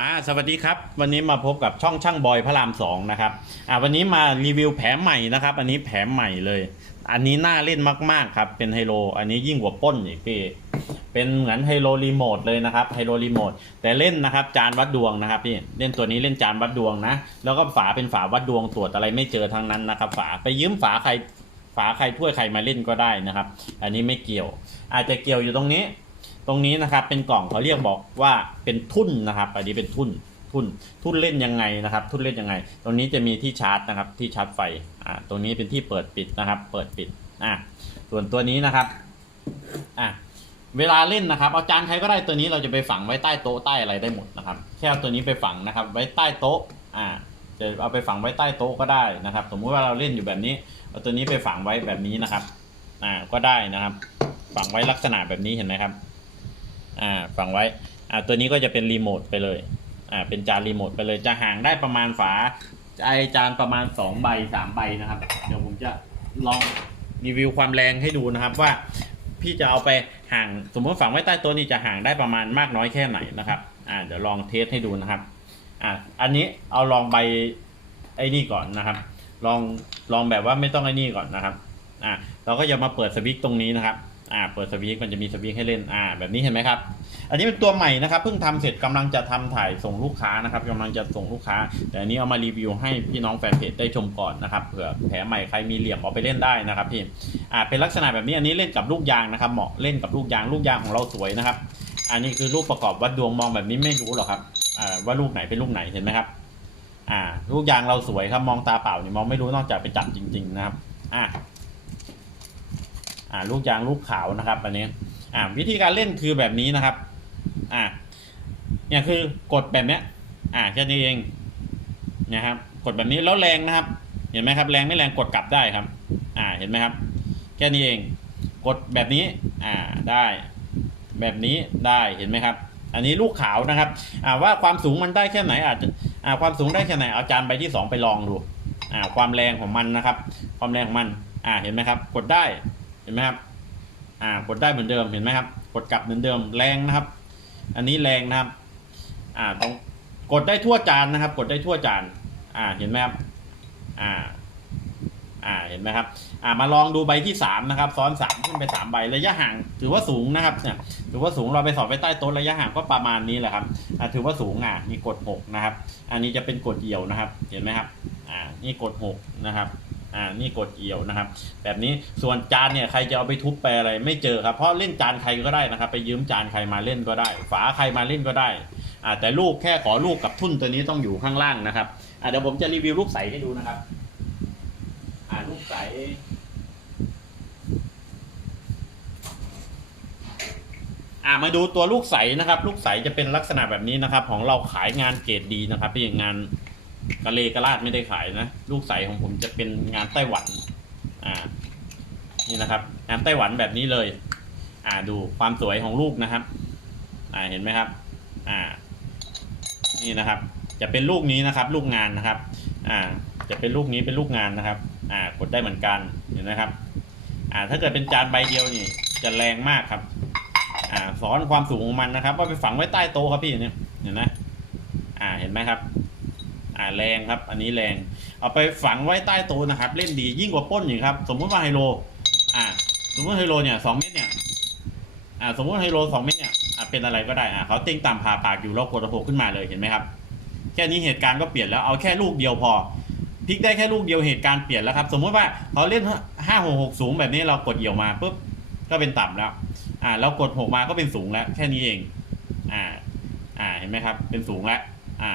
อ่าสวัสดีครับ วันนี้มาพบกับช่องช่างบอยพระรามสองนะครับอ่าวันนี้มารีวิวแผงใหม่นะครับ อันนี้แผงใหม่เลย อันนี้น่าเล่นมากๆครับ เป็นไฮโล อันนี้ยิ่งกว่าป้นอีกพี่ เป็นเหมือนไฮโลรีโมทเลยนะครับไฮโลรีโมทแต่เล่นนะครับ จานวัดดวงนะครับพี่เล่นตัวนี้เล่นจานวัดดวงนะ แล้วก็ฝาเป็นฝาวัดดวงตรวจอะไรไม่เจอทั้งนั้นนะครับ ฝาไปยืมฝาใครฝาใครถ้วยใครมาเล่นก็ได้นะครับ อันนี้ไม่เกี่ยว อาจจะเกี่ยวอยู่ตรงนี้ ตรงนี้นะครับเป็นกล่องเขาเรียกบอกว่าเป็นทุ่นนะครับอันนี้เป็นทุ่นทุ่นทุ่นเล่นยังไงนะครับ ทุ่นเล่นยังไง ตรงนี้จะมีที่ชาร์จนะครับ ที่ชาร์จไฟอ่าตรงนี้เป็นที่เปิดปิดนะครับ เปิดปิดอ่าส่วนตัวนี้นะครับอ่าเวลาเล่นนะครับ เอาจานใครก็ได้ตัวนี้เราจะไปฝังไว้ใต้โต๊ะใต้อะไรได้หมดนะครับแค่เอาตัวนี้ไปฝังนะครับ ไว้ใต้โต๊ะอ่าจะเอาไปฝังไว้ใต้โต๊ะก็ได้นะครับ สมมุติว่าเราเล่นอยู่แบบนี้ เอาตัวนี้ไปฝังไว้แบบนี้นะครับอ่าก็ได้นะครับ ฝังไว้ลักษณะแบบนี้เห็นไหมครับ อ่าฝังไว้อ่าตัวนี้ก็จะเป็นรีโมทไปเลยอ่าเป็นจานรีโมทไปเลยจะห่างได้ประมาณฝาไอจานประมาณ2ใบ3ใบนะครับ เดี๋ยวผมจะลองรีวิวความแรงให้ดูนะครับว่าพี่จะเอาไปห่างสมมติฝังไว้ใต้โต๊ะนี่จะห่างได้ประมาณมากน้อยแค่ไหนนะครับอ่าเดี๋ยวลองเทสให้ดูนะครับอ่าอันนี้เอาลองใบไอ้นี่ก่อนนะครับ ลองลองแบบว่าไม่ต้องไอ้นี่ก่อนนะครับอ่าเราก็จะมาเปิดสวิตช์ตรงนี้นะครับ อ่าเปิดสวิตช์มันจะมีสวิตช์ให้เล่นอ่าแบบนี้เห็นไหมครับ อันนี้เป็นตัวใหม่นะครับเพิ่งทำเสร็จกำลังจะทำถ่ายส่งลูกค้านะครับกำลังจะส่งลูกค้า แต่อันนี้เอามารีวิวให้พี่น้องแฟนเพจได้ชมก่อนนะครับเผื่อแผลใหม่ใครมีเหลี่ยมเอาไปเล่นได้นะครับพี่อ่าเป็นลักษณะแบบนี้อันนี้เล่นกับลูกยางนะครับเหมาะเล่นกับลูกยางลูกยางของเราสวยนะครับ อันนี้คือรูปประกอบวัดดวงมองแบบนี้ไม่รู้หรอกครับอ่าว่าลูกไหนเป็นลูกไหนเห็นไหมครับอ่าลูกยางเราสวยครับมองตาเปล่านี่มองไม่รู้นอกจากไปจับจริง ๆ นะครับ อ่า อ่าลูกยางลูกขาวนะครับ อันนี้อ่าวิธีการเล่นคือแบบนี้นะครับอ่าเนี่ยคือกดแบบเนี้ย อ่าแค่นี้เองนะครับ กดแบบนี้แล้วแรงนะครับ เห็นไหมครับ แรงไม่แรงกดกลับได้ครับ อ่าเห็นไหมครับ แค่นี้เอง กดแบบนี้ อ่าได้ แบบนี้ได้เห็นไหมครับ อันนี้ลูกขาวนะครับ อ่าว่าความสูงมันได้แค่ไหนอาจจะอ่าความสูงได้แค่ไหนเอาจานใบที่สองไปลองดูอ่าความแรงของมันนะครับ ความแรงของมัน อ่าเห็นไหมครับ กดได้ เห็นไหมครับ อ่ากดได้เหมือนเดิมเห็นไหมครับ กดกลับเหมือนเดิมแรงนะครับ อันนี้แรงนะครับ อ่าตรงกดได้ทั่วจานนะครับ กดได้ทั่วจาน อ่าเห็นไหมครับ อ่า อ่าเห็นไหมครับ อ่ามาลองดูใบที่สามนะครับ ซ้อนสามขึ้นไปสามใบระยะห่าง ถือว่าสูงนะครับเนี่ยถือว่าสูงเราไปสอบไว้ใต้โต๊ะระยะห่างก็ประมาณนี้แหละครับอ่าถือว่าสูงอ่านี่กดหกนะครับ อันนี้จะเป็นกดเอี่ยวนะครับ เห็นไหมครับ อ่านี่กดหกนะครับ อ่านี่กดเอี่ยวนะครับ แบบนี้ส่วนจานเนี่ยใครจะเอาไปทุบไปอะไรไม่เจอครับเพราะเล่นจานใครก็ได้นะครับ ไปยืมจานใครมาเล่นก็ได้ ฝาใครมาเล่นก็ได้อ่าแต่ลูกแค่ขอลูกกับทุ่นตัวนี้ต้องอยู่ข้างล่างนะครับอ่าเดี๋ยวผมจะรีวิวลูกใสให้ดูนะครับอ่าลูกใสอ่ามาดูตัวลูกใสนะครับ ลูกใสจะเป็นลักษณะแบบนี้นะครับ ของเราขายงานเกรดดีนะครับเป็นงาน กะเลกะลาดไม่ได้ขายนะ ลูกใสของผมจะเป็นงานไต้หวัน อ่า นี่นะครับ งานไต้หวันแบบนี้เลย อ่า ดูความสวยของลูกนะครับ อ่า เห็นไหมครับ อ่า นี่นะครับ จะเป็นลูกนี้นะครับ ลูกงานนะครับ อ่า จะเป็นลูกนี้เป็นลูกงานนะครับ อ่า กดได้เหมือนกัน เห็นไหมครับ อ่า ถ้าเกิดเป็นจานใบเดียวนี่จะแรงมากครับ อ่า สอนความสูงของมันนะครับ ว่าไปฝังไว้ใต้โต๊ะครับพี่เนี่ย เห็นไหมอ่า เห็นไหมครับ อ่าแรงครับ อันนี้แรง เอาไปฝังไว้ใต้โต๊ะนะครับ เล่นดียิ่งกว่าป้นอีกครับ สมมุติว่าไฮโล อ่า สมมติไฮโลเนี่ยสองเม็ดเนี่ย อ่า สมมติไฮโลสองเม็ดเนี่ย อ่าเป็นอะไรก็ได้ อ่าเขาเต็งต่ำผ่าปากอยู่เรากดโผขึ้นมาเลยเห็นไหมครับ แค่นี้เหตุการณ์ก็เปลี่ยนแล้ว เอาแค่ลูกเดียวพอ พลิกได้แค่ลูกเดียวเหตุการณ์เปลี่ยนแล้วครับ สมมติว่าเขาเล่นห้าหกหกสูงแบบนี้เรากดเหี่ยวมาปุ๊บ ก็เป็นต่ำแล้ว อ่า เรากดหกมาก็เป็นสูงแล้ว แค่นี้เอง อ่า อ่า เห็นไหมครับ เป็นสูงแล้ว อ่า